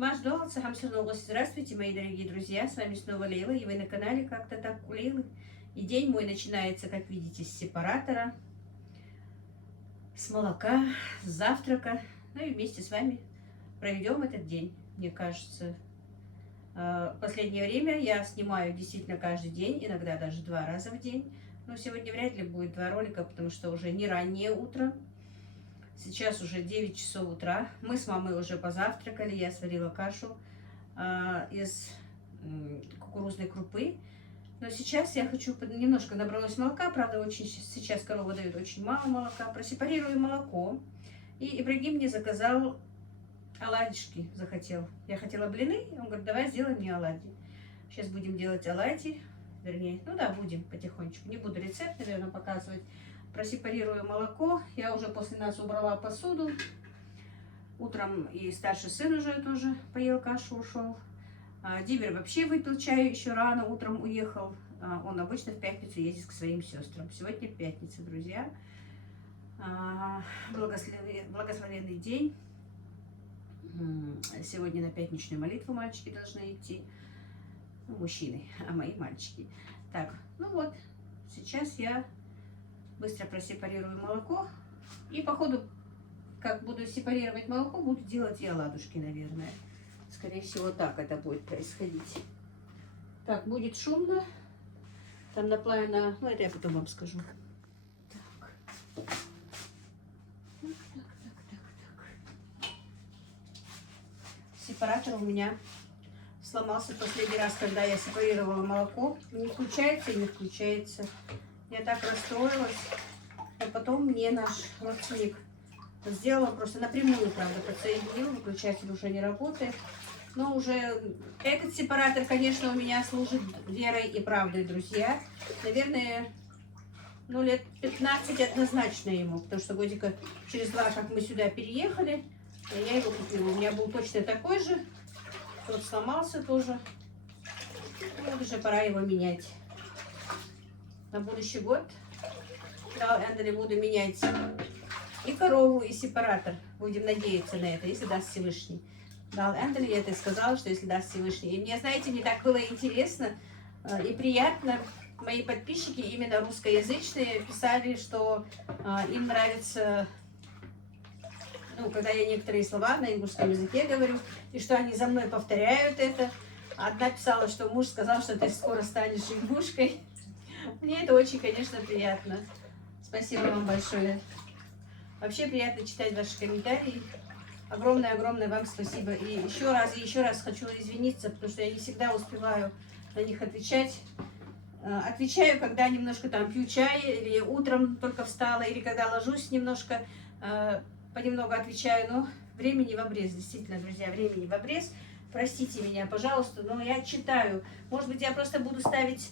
Здравствуйте, мои дорогие друзья, с вами снова Лейла, и вы на канале Как-то так у Лейлы. И день мой начинается, как видите, с сепаратора, с молока, с завтрака. Ну и вместе с вами проведем этот день, мне кажется. В последнее время я снимаю действительно каждый день, иногда даже 2 раза в день. Но сегодня вряд ли будет 2 ролика, потому что уже не раннее утро. Сейчас уже 9 часов утра. Мы с мамой уже позавтракали. Я сварила кашу из кукурузной крупы. Но сейчас я хочу, немножко набралось молока, правда, сейчас корова дает очень мало молока. Просепарирую молоко. И Ибрагим мне заказал оладушки, захотел. Я хотела блины, он говорит, давай сделай мне оладьи. Сейчас будем делать оладьи, вернее, ну да, будем потихонечку. Не буду рецепт, наверное, показывать. Просепарирую молоко. Я уже после нас убрала посуду. Утром и старший сын уже тоже поел кашу, ушел. Дивер вообще выпил чай еще рано, утром уехал. Он обычно в пятницу ездит к своим сестрам. Сегодня пятница, друзья. Благословенный день. Сегодня на пятничную молитву мальчики должны идти. Ну, мужчины, а мои мальчики. Так, ну вот, сейчас я быстро просепарирую молоко. И по ходу, как буду сепарировать молоко, буду делать и оладушки, наверное. Скорее всего, так это будет происходить. Так, будет шумно. Там наплавлено... Ну, это я потом вам скажу. Так. Сепаратор у меня сломался последний раз, когда я сепарировала молоко. Не включается и не включается. Я так расстроилась. А потом мне наш родственник сделала просто напрямую, правда, подсоединил. Выключатель уже не работает. Но уже этот сепаратор, конечно, у меня служит верой и правдой, друзья. Наверное, ну, лет 15 однозначно ему. Потому что годика через 2, как мы сюда переехали, я его купила. У меня был точно такой же. Тот сломался тоже. Вот уже пора его менять. На будущий год я Эндели буду менять и корову, и сепаратор. Будем надеяться на это, если даст Всевышний. Дал Эндели, я это сказала, что если даст Всевышний. И мне, знаете, мне так было интересно и приятно. Мои подписчики, именно русскоязычные, писали, что им нравится, ну, когда я некоторые слова на ингушском языке говорю, и что они за мной повторяют это. Одна писала, что муж сказал, что ты скоро станешь ингушкой. Мне это очень, конечно, приятно. Спасибо вам большое. Вообще приятно читать ваши комментарии. Огромное-огромное вам спасибо. И еще раз хочу извиниться, потому что я не всегда успеваю на них отвечать. Отвечаю, когда немножко там пью чай, или утром только встала, или когда ложусь немножко, понемногу отвечаю. Но времени в обрез, действительно, друзья, времени в обрез. Простите меня, пожалуйста, но я читаю. Может быть, я просто буду ставить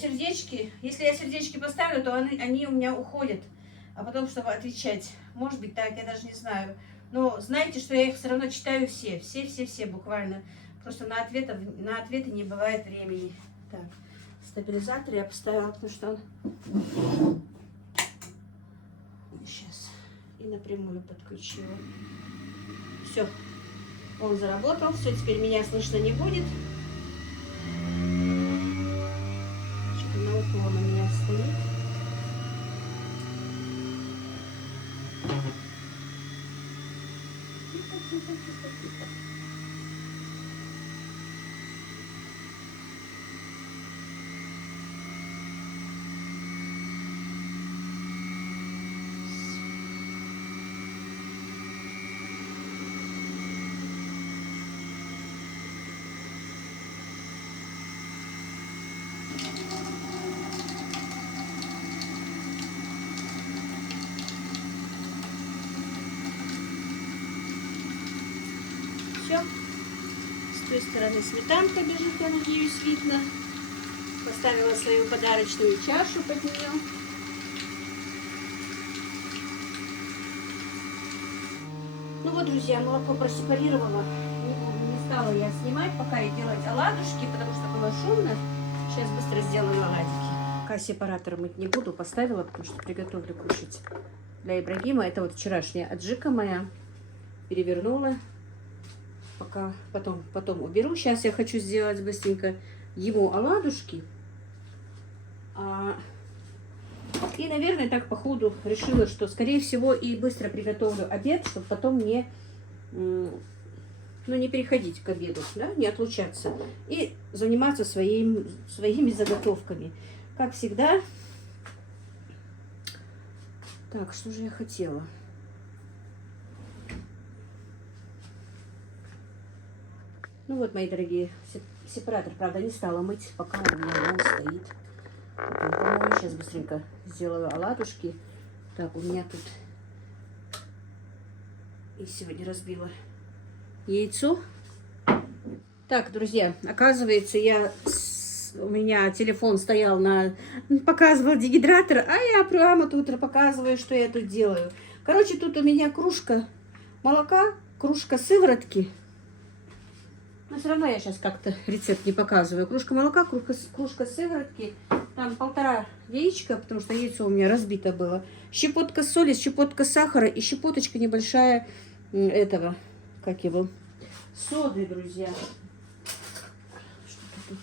сердечки. Если я сердечки поставлю, то они у меня уходят. А потом, чтобы отвечать. Может быть, так, я даже не знаю. Но знаете, что я их все равно читаю все. Все буквально. Просто на ответы не бывает времени. Так, стабилизатор я поставила, потому что он... Сейчас. И напрямую подключила. Все. Он заработал. Все, теперь меня слышно не будет. Что-то на уклон у меня стоит. Тихо. С той стороны сметанка бежит, я надеюсь, видно. Поставила свою подарочную чашу под нее. Ну вот, друзья, молоко просепарировала. Не стала я снимать, пока и делать оладушки, потому что было шумно. Сейчас быстро сделаю оладики. Пока сепаратор мыть не буду, поставила, потому что приготовлю кушать для Ибрагима. Это вот вчерашняя аджика моя. Перевернула. пока потом уберу. Сейчас я хочу сделать быстренько ему оладушки. И, наверное, так по ходу решила, что, скорее всего, и быстро приготовлю обед, чтобы потом не переходить к обеду, да, не отлучаться. И заниматься своими заготовками. Как всегда. Так, что же я хотела? Ну вот, мои дорогие, сепаратор, правда, не стала мыть, пока у меня он стоит. По-моему, сейчас быстренько сделаю оладушки. Так, у меня тут и сегодня разбила яйцо. Так, друзья, оказывается, у меня телефон стоял показывал дегидратор, а я прямо тут показываю, что я тут делаю. Короче, тут у меня кружка молока, кружка сыворотки. Но все равно я сейчас как-то рецепт не показываю. Кружка молока, кружка сыворотки. Там 1,5 яичка, потому что яйцо у меня разбито было. Щепотка соли, щепотка сахара и щепоточка небольшая этого, как его, соды, друзья. Что-то тут,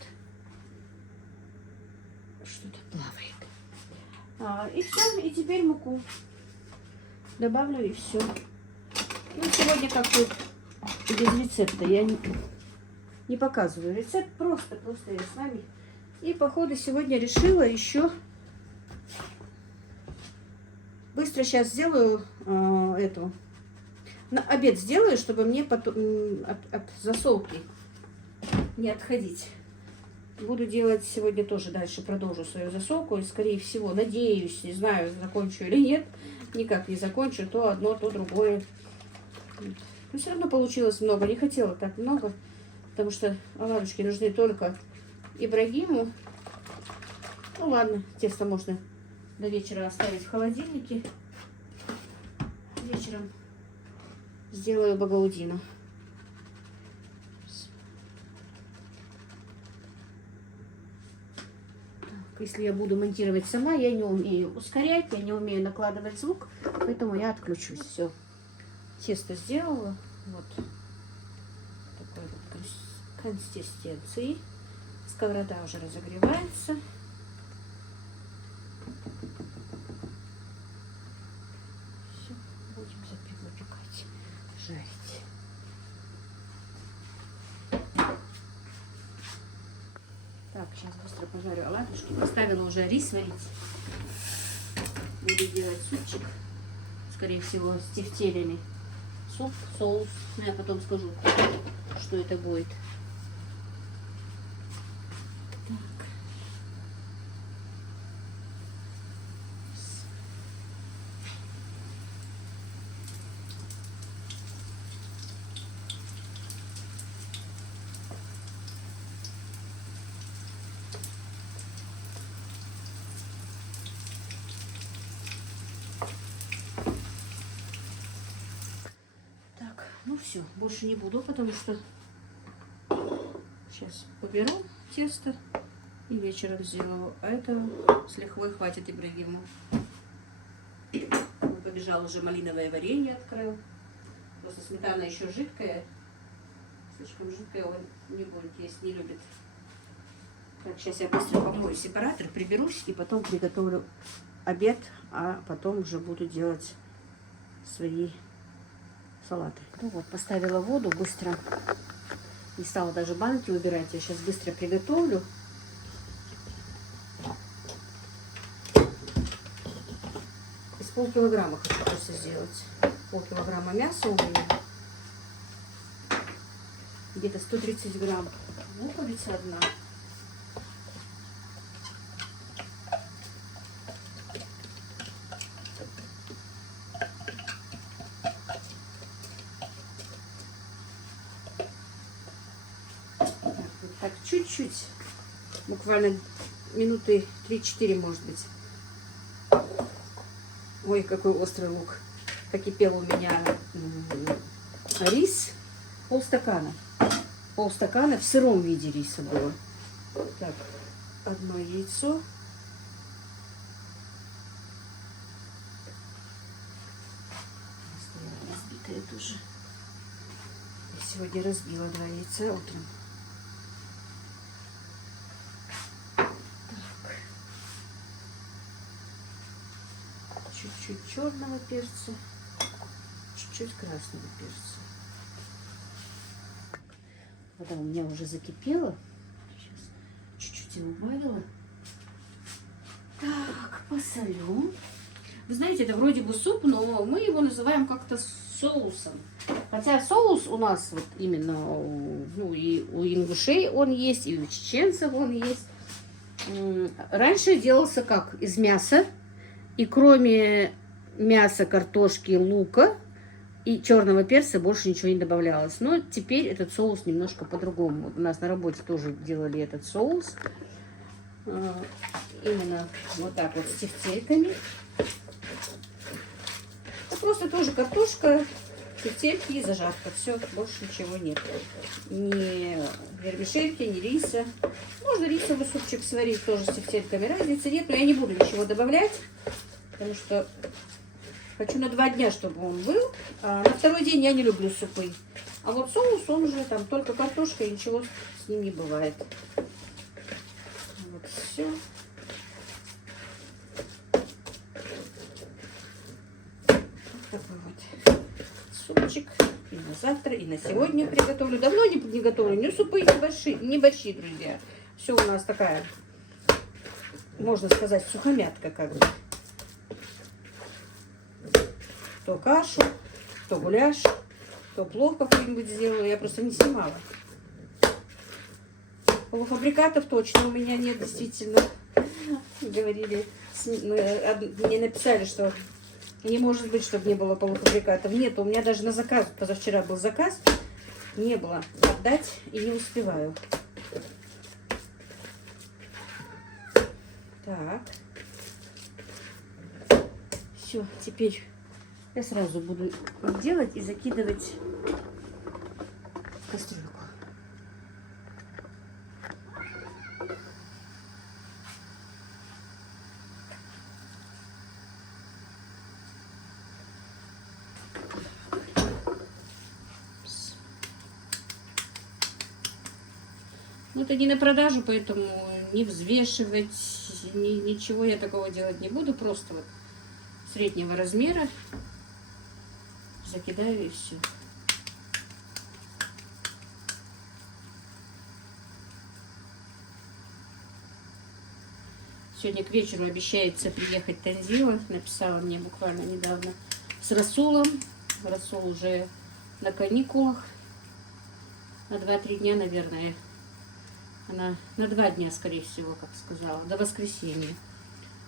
что-то плавает. И все, и теперь муку добавлю, и все. Ну, сегодня как тут без рецепта. Я не показываю рецепт, просто я с вами. И по ходу сегодня решила еще быстро сейчас сделаю на обед сделаю, чтобы мне потом от засолки не отходить. Буду делать сегодня тоже дальше, продолжу свою засолку. И, скорее всего, надеюсь, не знаю, закончу или нет. Никак не закончу, то одно, то другое. Но все равно получилось много. Не хотела так много, потому что оладушки нужны только Ибрагиму. Ну ладно, тесто можно до вечера оставить в холодильнике. Вечером сделаю багаудину. Если я буду монтировать сама, я не умею ускорять, я не умею накладывать звук, поэтому я отключусь. Все, тесто сделала. Вот такой вот консистенции. Сковорода уже разогревается. Все, будем запекать, жарить. Так, сейчас быстро пожарю оладушки. Поставила уже рис варить. Буду делать супчик. Скорее всего, с тефтелями. Суп, соус. Но я потом скажу, что это будет. Так. Ну все, больше не буду, потому что сейчас поберу тесто и вечером сделаю. А это с лихвой хватит Ибрагиму. Он побежал, уже малиновое варенье открыл. Просто сметана еще жидкая. Слишком жидкая он не будет есть, не любит. Так, сейчас я быстро помою сепаратор, приберусь и потом приготовлю обед, а потом уже буду делать свои салаты. Ну вот, поставила воду быстро. Не стала даже банки выбирать. Я сейчас быстро приготовлю. Из полкилограмма хочу просто сделать. Полкилограмма мяса у меня. Где-то 130 грамм. Луковица одна. Так, чуть-чуть, буквально минуты 3-4, может быть. Ой, какой острый лук. Покипел у меня рис. Полстакана. Полстакана в сыром виде риса было. Так, одно яйцо. Разбитое тоже. сегодня разбила 2 яйца утром. Чуть-чуть черного перца, чуть-чуть красного перца. Вода у меня уже закипела. Сейчас чуть-чуть его убавила. Так, посолю. Вы знаете, это вроде бы суп, но мы его называем как-то соусом. Хотя соус у нас вот именно, ну, и у ингушей он есть, и у чеченцев он есть. Раньше делался как? Из мяса. И кроме мяса, картошки, лука и черного перца больше ничего не добавлялось. Но теперь этот соус немножко по-другому. Вот у нас на работе тоже делали этот соус. Именно вот так вот с тефтельками. Это просто тоже картошка, тефтельки и зажарка. Все, больше ничего нет. Ни вермишельки, ни риса. Можно рисовый супчик сварить тоже с тефтельками. Разницы нет, но я не буду ничего добавлять. Потому что хочу на 2 дня, чтобы он был. А на 2-й день я не люблю супы. А вот соус, он уже там только картошка, и ничего с ним не бывает. Вот все. Такой вот супчик. И на завтра, и на сегодня приготовлю. Давно не готовлю. Ни супы, ни борщи, друзья. Все у нас такая, можно сказать, сухомятка как бы. То кашу, то гуляш, то плов какой-нибудь сделаю. Я просто не снимала. Полуфабрикатов точно у меня нет, действительно. Говорили, мне написали, что не может быть, чтобы не было полуфабрикатов. Нет, у меня даже на заказ, позавчера был заказ, не было. Отдать и не успеваю. Так. Все, теперь я сразу буду делать и закидывать в кастрюльку. Ну, это не на продажу, поэтому не взвешивать, ничего я такого делать не буду. Просто вот среднего размера закидаю и все. Сегодня к вечеру обещается приехать Танзила. Написала мне буквально недавно с Расулом. Расул уже на каникулах. На 2-3 дня, наверное. Она на 2 дня, скорее всего, как сказала, до воскресенья.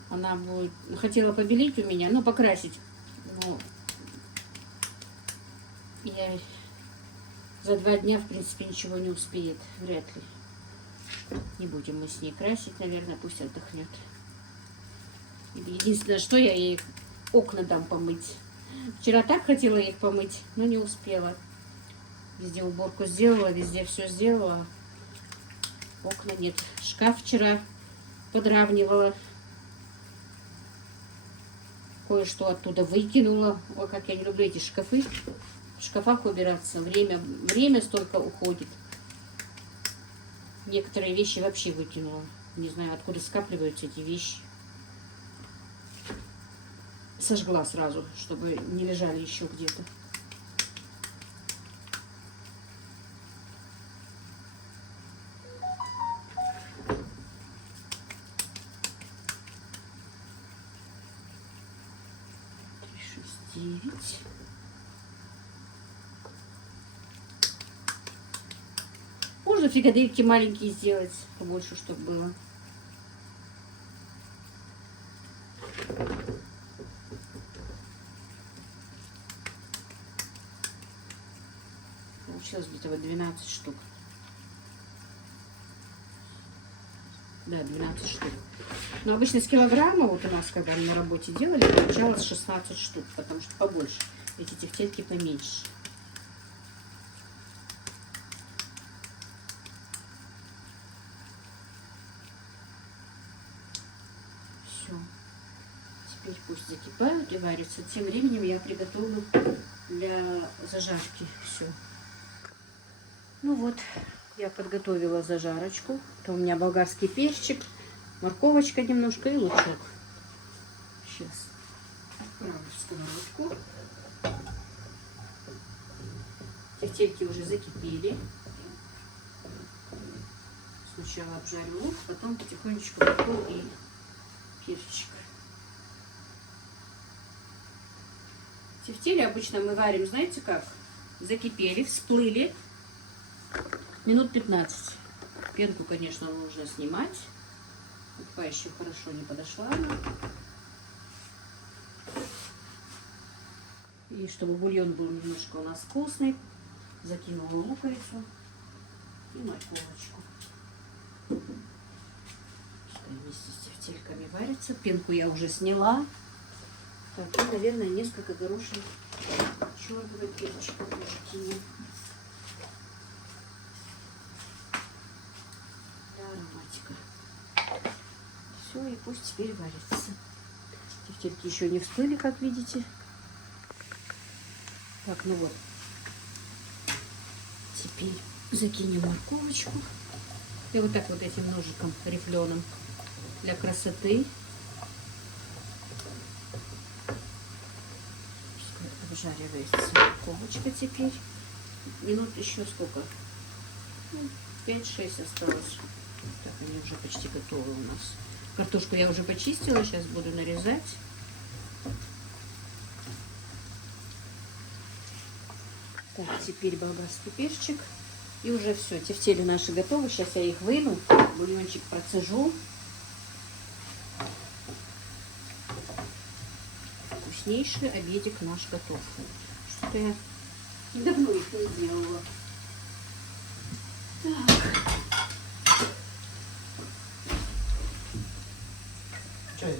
Она будет, хотела побелить у меня, ну, покрасить. Но я за 2 дня, в принципе, ничего не успеет. Вряд ли. Не будем мы с ней красить, наверное, пусть отдохнет. Единственное, что я ей окна дам помыть. Вчера так хотела их помыть, но не успела. Везде уборку сделала, везде все сделала. Окна нет. Шкаф вчера подравнивала. Кое-что оттуда выкинула. Ой, как я не люблю эти шкафы. В шкафах убираться. Время столько уходит. Некоторые вещи вообще выкинула. Не знаю, откуда скапливаются эти вещи. Сожгла сразу, чтобы не лежали еще где-то. Можно фрикадельки маленькие сделать, побольше, чтобы было. Получилось где-то вот 12 штук. Да, 12 штук. Но обычно с килограмма, вот у нас, когда мы на работе делали, получалось 16 штук, потому что побольше. Эти тефтельки поменьше. Все. Теперь пусть закипают и варятся. Тем временем я приготовлю для зажарки все. Ну вот, я подготовила зажарочку. Это у меня болгарский перчик, морковочка немножко и лучок. Сейчас отправлю в сковородку. Тефтельки уже закипели. Сначала обжарю лук, потом потихонечку морковь и перчик. Тефтели обычно мы варим, знаете как? Закипели, всплыли. Минут 15. Пенку, конечно, нужно снимать. Пока еще хорошо не подошла она. И чтобы бульон был немножко у нас вкусный, закинула луковицу и морковочку. Пускай вместе с тефтельками варится. Пенку я уже сняла. Так, и, наверное, несколько горошин черного перчика тоже кинем. Для ароматика. Все, и пусть теперь варится. Тефтельки еще не всплыли, как видите. Так, ну вот. Теперь закинем морковочку. Я вот так вот этим ножиком рифленым для красоты. Обжаривается морковочка теперь. Минут еще сколько? 5-6 осталось. Так, они уже почти готовы у нас. Картошку я уже почистила, сейчас буду нарезать. Так, теперь болгарский перчик. И уже все, тефтели наши готовы. Сейчас я их выну, бульончик процежу. Вкуснейший обедик наш готов. Что-то я давно их не делала. Так. Чай.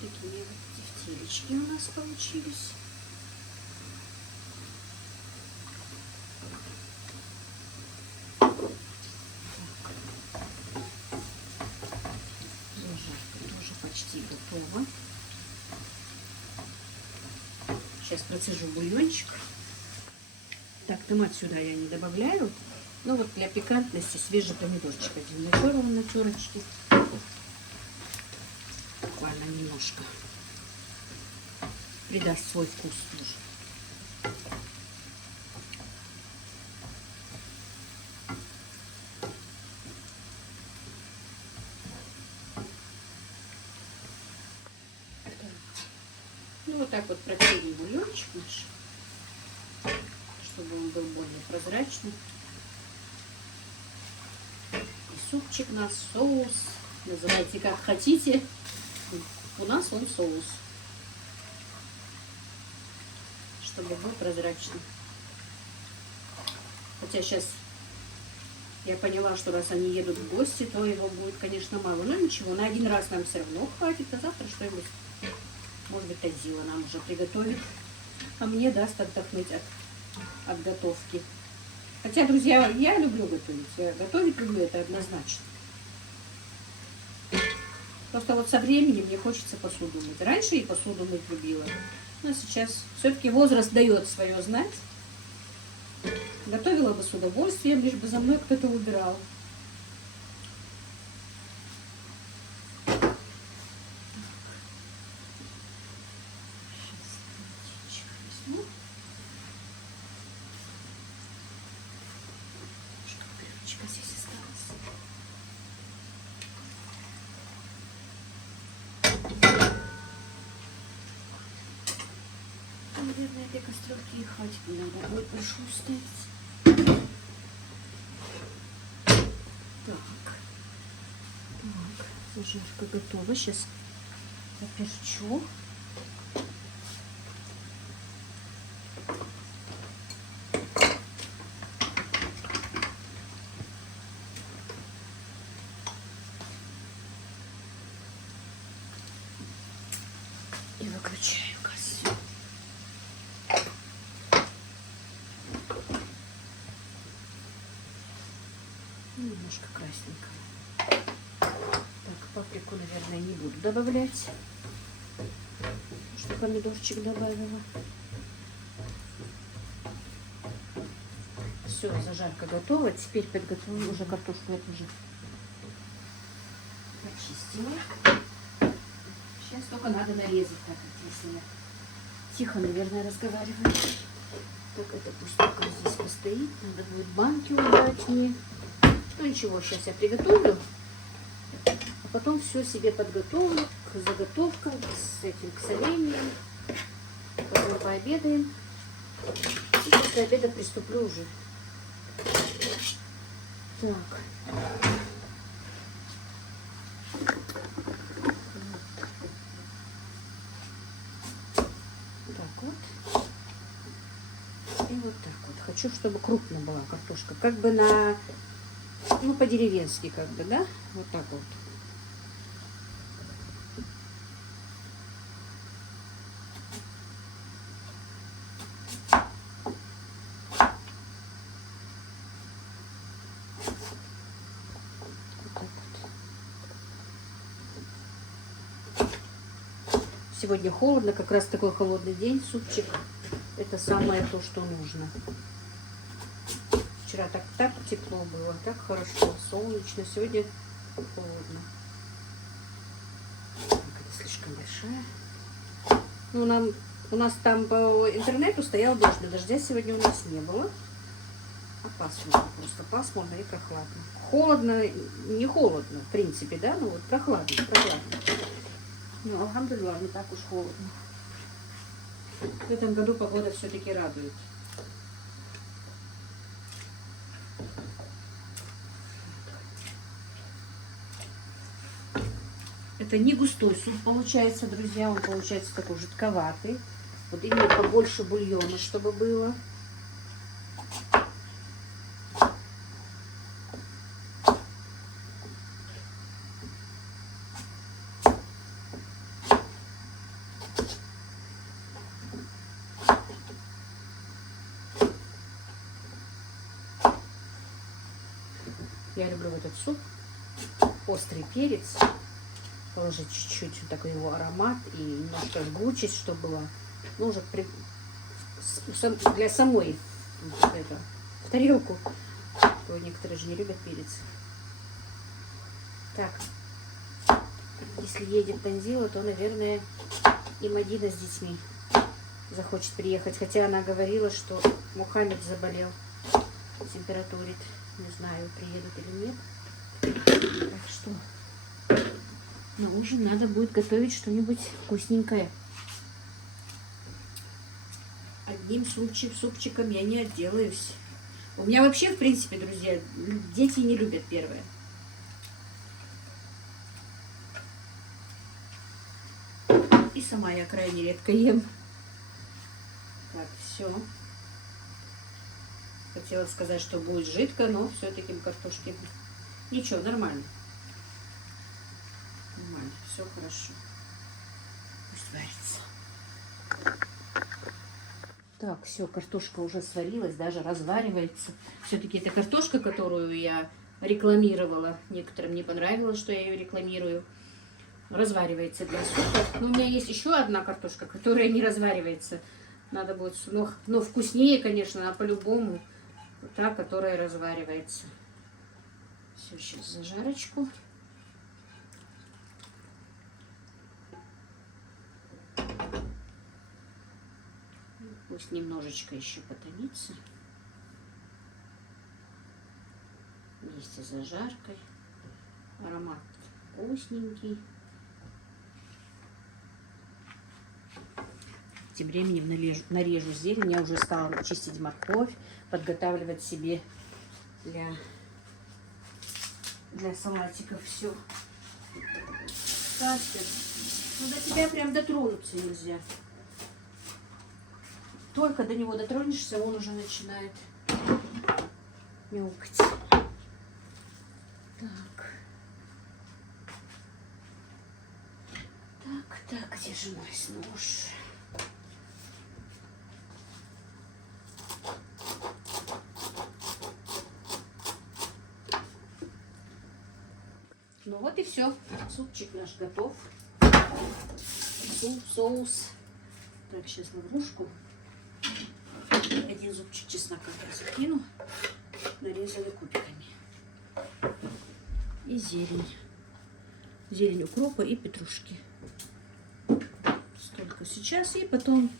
Такие вот тефтелечки у нас получились. Готово. Сейчас процежу бульончик. Так, томат сюда я не добавляю. Но вот для пикантности свежий помидорчик один натерла на терочке. Буквально немножко. Придаст свой вкус тоже. Ну, вот так вот протянем бульончик наш, чтобы он был более прозрачный. И супчик наш, соус, называйте как хотите. У нас он соус, чтобы был прозрачный. Хотя сейчас я поняла, что раз они едут в гости, то его будет, конечно, мало. Но ничего, на один раз нам все равно хватит, а завтра что-нибудь. Может быть, Тазила нам уже приготовит, а мне даст отдохнуть от готовки. Хотя, друзья, я люблю готовить. Я готовить люблю, это однозначно. Просто вот со временем мне хочется посуду мыть. Раньше и посуду мыть любила. Но сейчас все-таки возраст дает свое знать. Готовила бы с удовольствием, лишь бы за мной кто-то убирал. Наверное, этой кастрюльки и хватит. Надо будет прошу ставить. Так. Так, зажарка готова. Сейчас поперчу. И выключаю газ. Немножко красненького. Так, Паприку, наверное, не буду добавлять, что помидорчик добавила. Все, зажарка готова. Теперь подготовим уже картошку. Это уже почистила. Сейчас только надо нарезать. Так, если я тихо, наверное, разговариваю. Так, это пусть пока здесь постоит. Надо будет банки убрать мне. Ну ничего, сейчас я приготовлю. А потом все себе подготовлю к заготовкам, к соленью. Потом пообедаем. И после обеда приступлю уже. Так. Вот. И вот так вот. Хочу, чтобы крупно была картошка. Как бы на, ну, по-деревенски, как бы, да? Вот так вот. Сегодня холодно, как раз такой холодный день, супчик. Это самое то, что нужно. Вчера так тепло было, так хорошо, солнечно. Сегодня холодно. Это слишком большая. Ну, у нас там по интернету стоял дождь, но дождя сегодня у нас не было. А пасмурно, просто пасмурно и прохладно. Холодно, не холодно, в принципе, да, но вот прохладно. Ну, алхамдулилlah, не так уж холодно. В этом году погода все-таки радует. Это не густой суп получается, друзья. Он получается такой жидковатый. Вот именно побольше бульона, чтобы было. Я люблю в этот суп острый перец, положить чуть-чуть вот такой его аромат и немножко жгучесть, чтобы было, ну, уже для самой вот это, в тарелку. То некоторые же не любят перец. Так, если едет Танзила, то, наверное, и Мадина с детьми захочет приехать. Хотя она говорила, что Мухаммед заболел, температурит. Не знаю, приедут или нет. Так что на ужин надо будет готовить что-нибудь вкусненькое. Одним супчиком я не отделаюсь. У меня вообще, в принципе, друзья, дети не любят первое. И сама я крайне редко ем. Так, все. Хотела сказать, что будет жидко, но все-таки картошки. Ничего, нормально. Нормально, все хорошо. Пусть варится. Так, все, картошка уже сварилась, даже разваривается. Все-таки это картошка, которую я рекламировала. Некоторым не понравилось, что я ее рекламирую. Разваривается для супа. Но у меня есть еще одна картошка, которая не разваривается. Надо будет, но вкуснее, конечно, она по-любому. Та, которая разваривается. Все, сейчас зажарочку. Пусть немножечко еще потомится. Вместе с зажаркой. Аромат вкусненький. Тем временем нарежу зелень. Я уже стала чистить морковь, подготавливать себе для салатиков все. Кастер, ну до тебя прям дотронуться нельзя. Только до него дотронешься, он уже начинает мяукать. Так, где же мой нож? Ну вот и все, супчик наш готов. Суп, соус. Так, сейчас лаврушку. Один зубчик чеснока я закину. Нарезали кубиками. И зелень. Зелень укропа и петрушки. Столько сейчас. И потом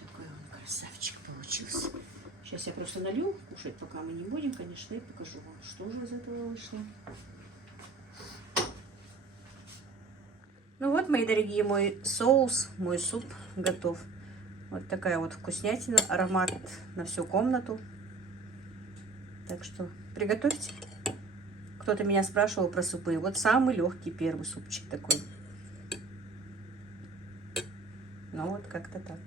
такой он красавчик получился. Сейчас я просто налью. Кушать пока мы не будем, конечно, и покажу вам, что же из этого вышло. Ну вот, мои дорогие, мой соус, мой суп готов. Вот такая вот вкуснятина, аромат на всю комнату. Так что приготовьте. Кто-то меня спрашивал про супы. Вот самый легкий первый супчик такой. Ну вот как-то так.